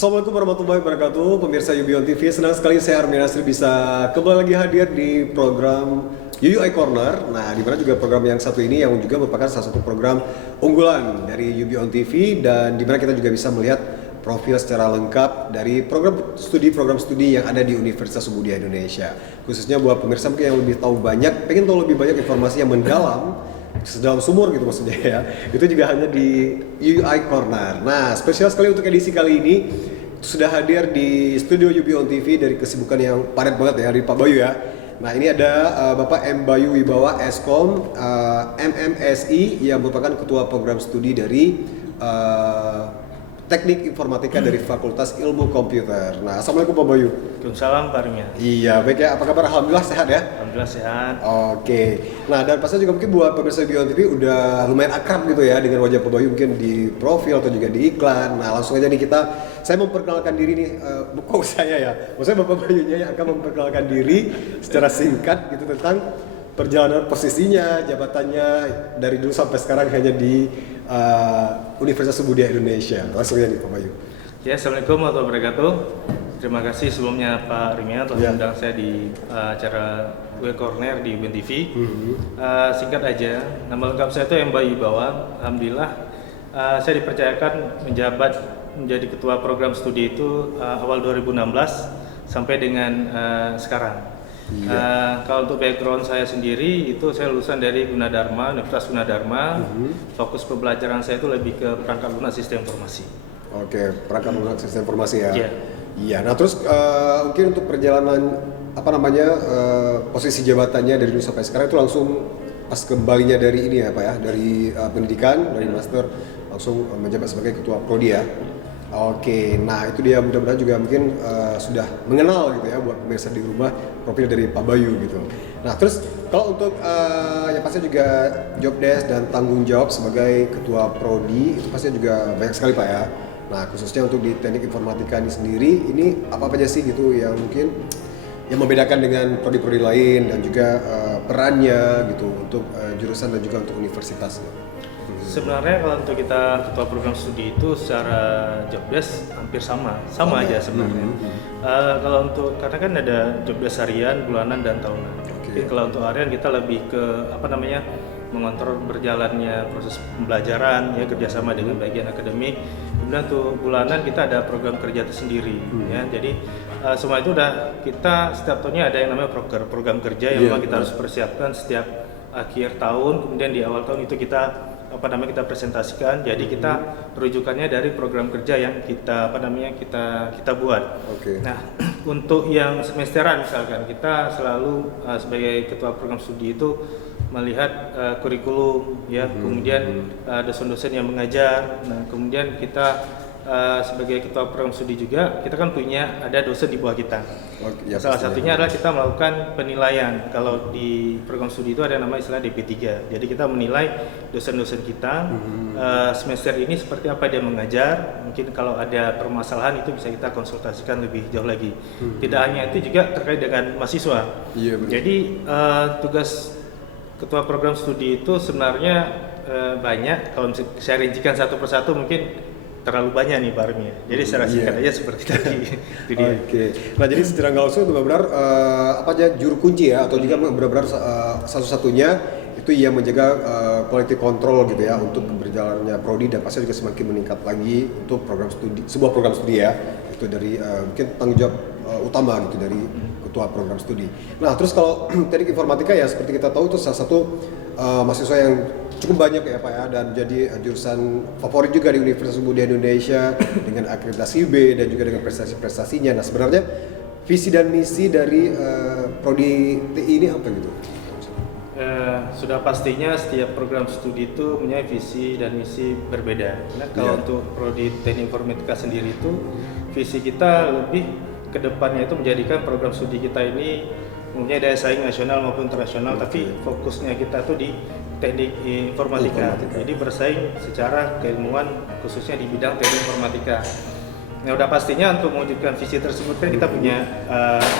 Assalamualaikum warahmatullahi wabarakatuh, pemirsa Yubion TV. Senang sekali saya Armin Nasri bisa kembali lagi hadir di program UUI Corner. Nah, di mana juga program yang satu ini yang juga merupakan salah satu program unggulan dari Yubion TV, dan di mana kita juga bisa melihat profil secara lengkap dari program studi yang ada di Universitas Muhammadiyah Indonesia. Khususnya buat pemirsa mungkin yang lebih tahu banyak, pengen tahu lebih banyak informasi yang mendalam, sedalam sumur gitu maksudnya ya, itu juga hanya di UUI Corner. Nah, spesial sekali untuk edisi kali ini sudah hadir di studio Yubion TV dari kesibukan yang padat banget ya dari Pak Bayu ya. Nah, ini ada Bapak M. Bayu Wibawa Eskom MMSI yang merupakan ketua program studi dari Teknik Informatika dari Fakultas Ilmu Komputer. Nah, assalamualaikum Pak Bayu. Waalaikumsalam Pak Rimya. Iya, baik ya. Apa kabar? Alhamdulillah sehat ya. Alhamdulillah sehat. Oke. Nah, dan pastinya juga mungkin buat pemirsa Yubion TV udah lumayan akrab gitu ya dengan wajah Pak Bayu mungkin di profil atau juga di iklan. Nah, langsung aja nih saya memperkenalkan diri nih, bukan saya ya. Maksudnya Bapak Bayunya yang akan memperkenalkan diri secara singkat gitu tentang perjalanan posisinya, jabatannya dari dulu sampai sekarang hanya di Universitas Muhammadiyah Indonesia. Langsung aja nih Pak Bayu. Ya, assalamualaikum warahmatullahi wabarakatuh. Terima kasih sebelumnya Pak Rimya telah mengundang saya di acara UUI Corner di UBN TV. Singkat aja, nama lengkap saya itu M. Bayu Wibawa. Alhamdulillah, saya dipercayakan menjabat menjadi ketua program studi itu awal 2016 sampai dengan sekarang. Kalau untuk background saya sendiri itu saya lulusan dari Gunadarma, Universitas Gunadarma. Fokus pembelajaran saya itu lebih ke perangkat lunak sistem informasi. Oke, perangkat lunak sistem informasi ya. Iya. Iya. Nah, terus mungkin untuk perjalanan posisi jabatannya dari dulu sampai sekarang itu langsung pas kembalinya dari ini ya Pak ya, dari pendidikan, dari master langsung menjabat sebagai ketua prodi ya. Oke, nah itu dia, mudah-mudahan juga mungkin sudah mengenal gitu ya buat pemirsa di rumah profil dari Pak Bayu gitu. Nah, terus kalau untuk ya pasti juga job desk dan tanggung jawab sebagai ketua prodi itu pasti juga banyak sekali Pak ya. Nah, khususnya untuk di teknik informatika ini sendiri, ini apa aja sih gitu yang mungkin yang membedakan dengan prodi-prodi lain dan juga perannya gitu untuk jurusan dan juga untuk universitas. Sebenarnya kalau untuk kita ketua program studi itu secara job desk hampir sama aja sebenarnya. Kalau untuk karena kan ada job desk harian, bulanan dan tahunan. Jadi kalau untuk harian kita lebih ke mengontrol berjalannya proses pembelajaran ya, kerjasama dengan bagian akademik. Kemudian untuk bulanan kita ada program kerja tersendiri ya. Jadi semua itu udah kita setiap tahunnya ada yang namanya program kerja yang memang kita harus persiapkan setiap akhir tahun. Kemudian di awal tahun itu kita presentasikan. Jadi kita rujukannya dari program kerja yang kita kita buat. Nah, untuk yang semesteran misalkan kita selalu sebagai ketua program studi itu melihat kurikulum ya, kemudian dosen-dosen yang mengajar. Nah, kemudian kita sebagai ketua program studi juga kita kan ada dosen di bawah kita. Salah satunya adalah kita melakukan penilaian. Kalau di program studi itu ada nama istilah DP3. Jadi kita menilai dosen-dosen kita semester ini seperti apa dia mengajar. Mungkin kalau ada permasalahan itu bisa kita konsultasikan lebih jauh lagi. Tidak hanya itu, juga terkait dengan mahasiswa. Jadi tugas ketua program studi itu sebenarnya banyak. Kalau saya rincikan satu persatu mungkin terlalu banyak nih Pak Armi. Jadi secara singkat aja seperti tadi. Nah, jadi secara nggak langsung benar-benar apa aja juru kunci ya, atau juga benar-benar satu-satunya itu yang menjaga quality control gitu ya untuk berjalannya prodi, dan pasti juga semakin meningkat lagi untuk sebuah program studi ya. Itu dari mungkin tanggung jawab utama gitu dari ketua program studi. Nah, terus kalau teknik informatika ya seperti kita tahu itu salah satu mahasiswa yang cukup banyak ya Pak ya, dan jadi jurusan favorit juga di Universitas Muhammadiyah Indonesia dengan akreditasi B dan juga dengan prestasi-prestasinya. Nah, sebenarnya visi dan misi dari prodi TI ini apa gitu? Sudah pastinya setiap program studi itu punya visi dan misi berbeda. Nah, kalau untuk prodi teknik informatika sendiri itu visi kita lebih ke depannya itu menjadikan program studi kita ini mempunyai daya saing nasional maupun internasional, tapi fokusnya kita tuh di teknik informatika. Jadi bersaing secara keilmuan khususnya di bidang teknik informatika. Nah, udah pastinya untuk mewujudkan visi tersebut kan kita punya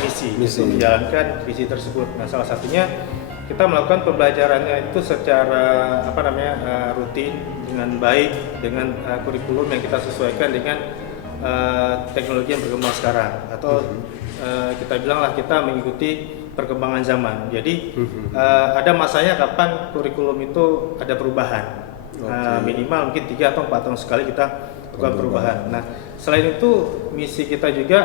misi untuk menjalankan visi tersebut. Nah, salah satunya kita melakukan pembelajarannya itu secara rutin dengan baik, dengan kurikulum yang kita sesuaikan dengan teknologi yang berkembang sekarang, atau kita bilanglah kita mengikuti perkembangan zaman. Jadi ada masanya kapan kurikulum itu ada perubahan. Minimal mungkin 3 atau 4 tahun sekali kita lakukan perubahan. Nah, selain itu misi kita juga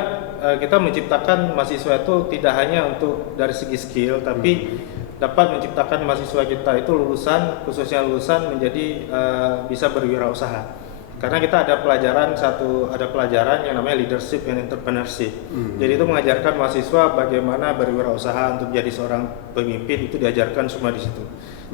kita menciptakan mahasiswa itu tidak hanya untuk dari segi skill, tapi dapat menciptakan mahasiswa kita itu khususnya lulusan menjadi bisa berwirausaha. Karena kita ada pelajaran yang namanya leadership and entrepreneurship. Jadi itu mengajarkan mahasiswa bagaimana berwirausaha untuk menjadi seorang pemimpin, itu diajarkan semua di situ.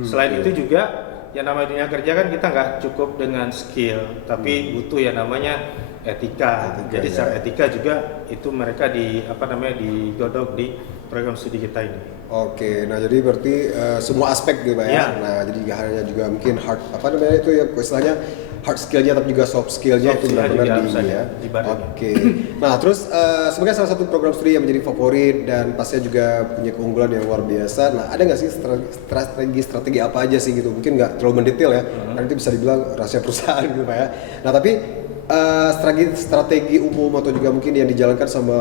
Selain itu juga yang namanya dunia kerja kan kita nggak cukup dengan skill, tapi butuh yang namanya etika. Jadi secara etika juga itu mereka digodok di program studi kita ini. Oke, nah jadi berarti semua aspek gitu Pak ya. Nah jadi gak hanya juga mungkin itu ya istilahnya hard skillnya tapi juga soft skillnya itu benar-benar ya. Oke. Nah terus sebagai salah satu program studi yang menjadi favorit dan pastinya juga punya keunggulan yang luar biasa. Nah ada nggak sih strategi apa aja sih gitu? Mungkin nggak terlalu mendetail ya, karena itu bisa dibilang rahasia perusahaan gitu Pak ya. Nah tapi strategi umum atau juga mungkin yang dijalankan sama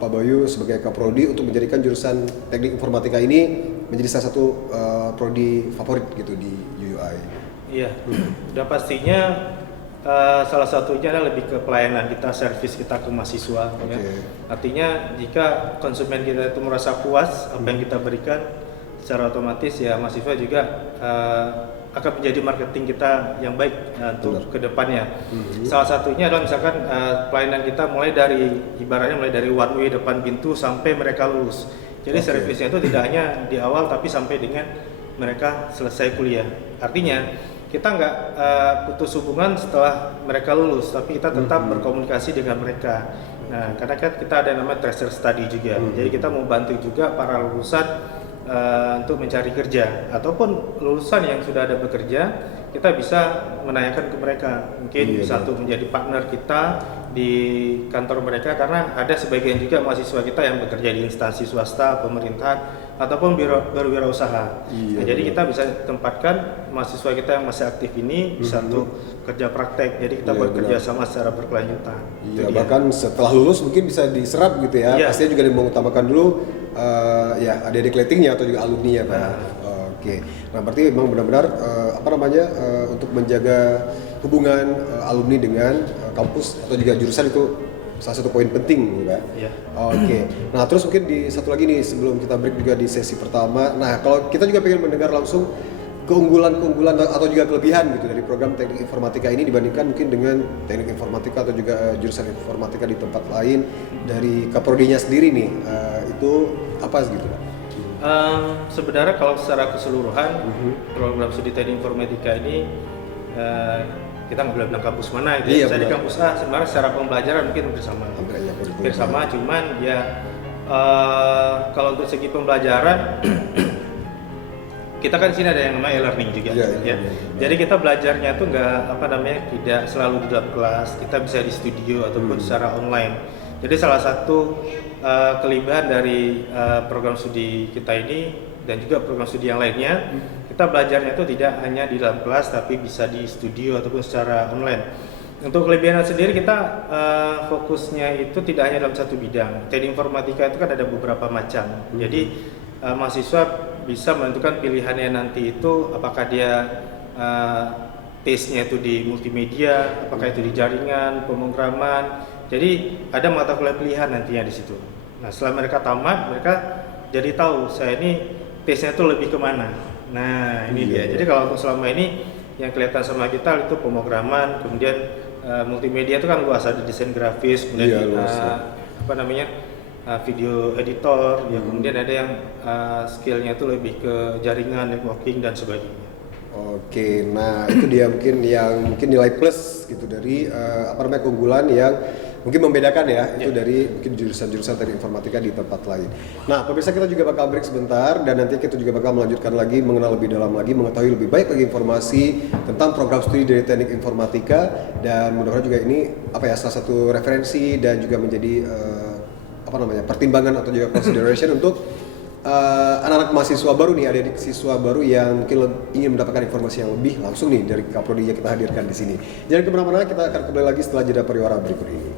Pak Bayu sebagai Kaprodi untuk menjadikan jurusan Teknik Informatika ini menjadi salah satu prodi favorit gitu di UUI. Iya, udah pastinya salah satunya adalah lebih ke pelayanan kita, servis kita ke mahasiswa. Ya. Artinya jika konsumen kita itu merasa puas apa yang kita berikan, secara otomatis ya mahasiswa juga akan menjadi marketing kita yang baik untuk kedepannya. Salah satunya adalah misalkan pelayanan kita mulai dari one way depan pintu sampai mereka lulus. Jadi servisnya itu tidak hanya di awal tapi sampai dengan mereka selesai kuliah. Artinya kita nggak putus hubungan setelah mereka lulus, tapi kita tetap berkomunikasi dengan mereka. Nah, karena kan kita ada yang namanya tracer study juga. Jadi kita mau bantu juga para lulusan untuk mencari kerja, ataupun lulusan yang sudah ada bekerja, kita bisa menanyakan ke mereka. Mungkin satu menjadi partner kita di kantor mereka, karena ada sebagian juga mahasiswa kita yang bekerja di instansi swasta, pemerintahan, ataupun berwirausaha. Jadi kita bisa tempatkan mahasiswa kita yang masih aktif ini bisa untuk kerja praktek. Jadi kita bekerja sama secara berkelanjutan. Iya, bahkan setelah lulus mungkin bisa diserap gitu ya. Pastinya juga mengutamakan dulu adik-adik lettingnya atau juga alumni ya Pak. Oke. Nah berarti memang benar-benar untuk menjaga hubungan alumni dengan kampus atau juga jurusan itu salah satu poin penting, Mbak. Oke. Nah terus mungkin di satu lagi nih sebelum kita break juga di sesi pertama. Nah kalau kita juga pengen mendengar langsung keunggulan atau juga kelebihan gitu dari program teknik informatika ini dibandingkan mungkin dengan teknik informatika atau juga jurusan informatika di tempat lain dari Kaprodinya sendiri nih, itu apa gitu Pak? Sebenarnya kalau secara keseluruhan program studi teknik informatika ini kita nggak boleh bilang kampus mana gitu. Saya di kampus A sebenarnya secara pembelajaran mungkin hampir sama, cuman ya kalau untuk segi pembelajaran kita kan sini ada yang namanya e-learning juga. Jadi kita belajarnya tuh tidak selalu di dalam kelas, kita bisa di studio ataupun secara online. Jadi salah satu kelebihan dari program studi kita ini dan juga program studi yang lainnya, kita belajarnya itu tidak hanya di dalam kelas tapi bisa di studio ataupun secara online. Untuk kelebihan sendiri kita fokusnya itu tidak hanya dalam satu bidang. Teknik informatika itu kan ada beberapa macam. Jadi mahasiswa bisa menentukan pilihannya nanti itu apakah dia taste-nya itu di multimedia, apakah itu di jaringan, pemrograman. Jadi ada mata kuliah pilihan nantinya di situ. Nah setelah mereka tamat, mereka jadi tahu saya ini taste-nya itu lebih kemana. Nah ini dia. Jadi kalau untuk selama ini yang kelihatan sama kita itu pemrograman, kemudian multimedia itu kan luas, ada desain grafis, kemudian video editor, ya kemudian ada yang skillnya itu lebih ke jaringan, networking dan sebagainya. Oke, nah itu dia mungkin nilai plus gitu dari keunggulan yang mungkin membedakan ya itu dari mungkin jurusan-jurusan teknik informatika di tempat lain. Nah pemirsa, kita juga bakal break sebentar dan nanti kita juga bakal melanjutkan lagi mengenal lebih dalam lagi, mengetahui lebih baik lagi informasi tentang program studi dari teknik informatika, dan mudah-mudahan juga ini salah satu referensi dan juga menjadi pertimbangan atau juga consideration untuk anak-anak mahasiswa baru nih, adik-adik siswa baru yang mungkin ingin mendapatkan informasi yang lebih langsung nih dari Kaprodi yang kita hadirkan di sini. Jangan kemana-mana, kita akan kembali lagi setelah jeda pariwara berikut ini.